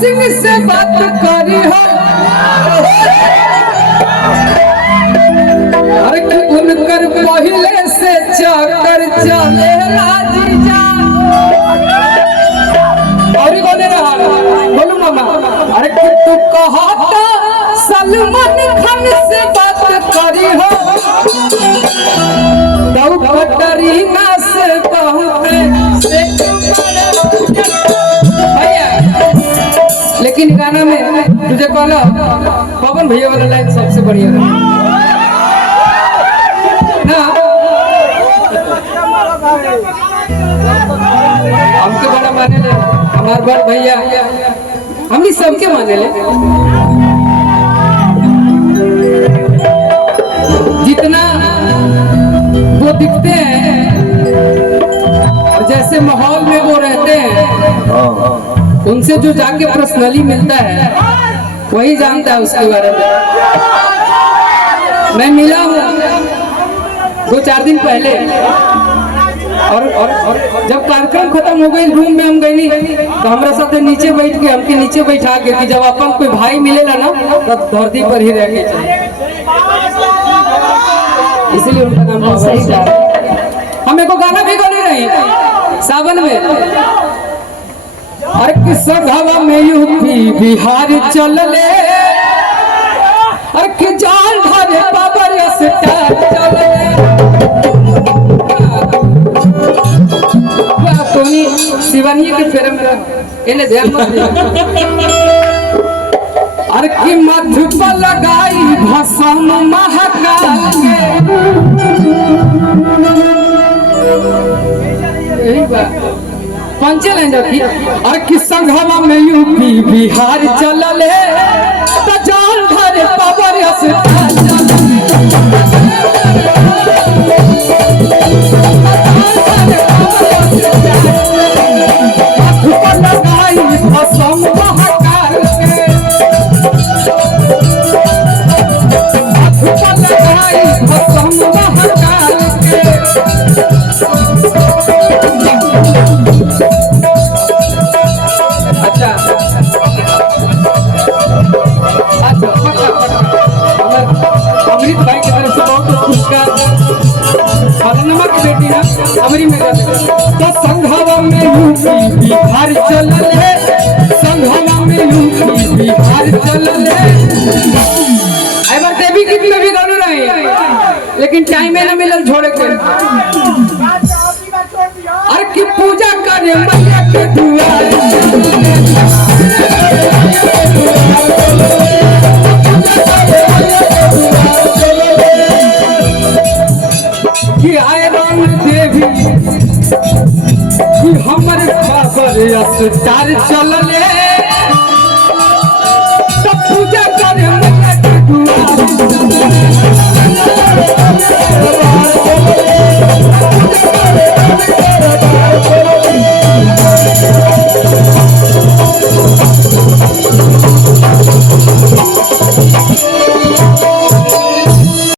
सिंह से बात करी हो अरे कि उनकर पहले से चक्कर चले जीजा और बोले रहा बोलू मामा अरे कि तू कहता सलमान खान से बात करी हो तो कटरीना से कहते लेकिन गाना में तुझे कहला पवन भैया वाला लाइन सबसे बढ़िया ना हमके बड़ा माने ले हमार बड़ भैया हम भी सबके माने ले जितना वो दिखते हैं और जैसे माहौल में वो रहते हैं उनसे जो जाके पर्सनली मिलता है वही जानता है उसके बारे में। मैं मिला हूँ 2-4 दिन पहले और जब कार्यक्रम खत्म हो गई रूम में हम गए नहीं तो हमारे साथ नीचे बैठ के हमके नीचे बैठा के कि जब अपन कोई भाई मिलेला ना तब धरती पर ही रह के चाहिए इसलिए उनका नाम सही था। हम एक गाना भी गा रहे सावन में और किस घवा में यूपी बिहार चल ले और कि जान धरे बाबर स्टार चल ले तोनी शिवानी के फिल्म में इन्हें ध्यान मत दे और कि मधु पर लगाई भस्म महाकाल के यही बात पंचल और कि संघवा में यूपी बिहार चलले तो जान धरे पावर अमरी में तो संघवा में यूपी बिहार चलले संघवा में यूपी बिहार चलले एक बार देवी गीत में भी गाना रहे लेकिन टाइम में ना मिलल छोड़े के अरे की पूजा करे मैया के दुआर कि आए राम देवी कि हमर बाबर स्टार चलले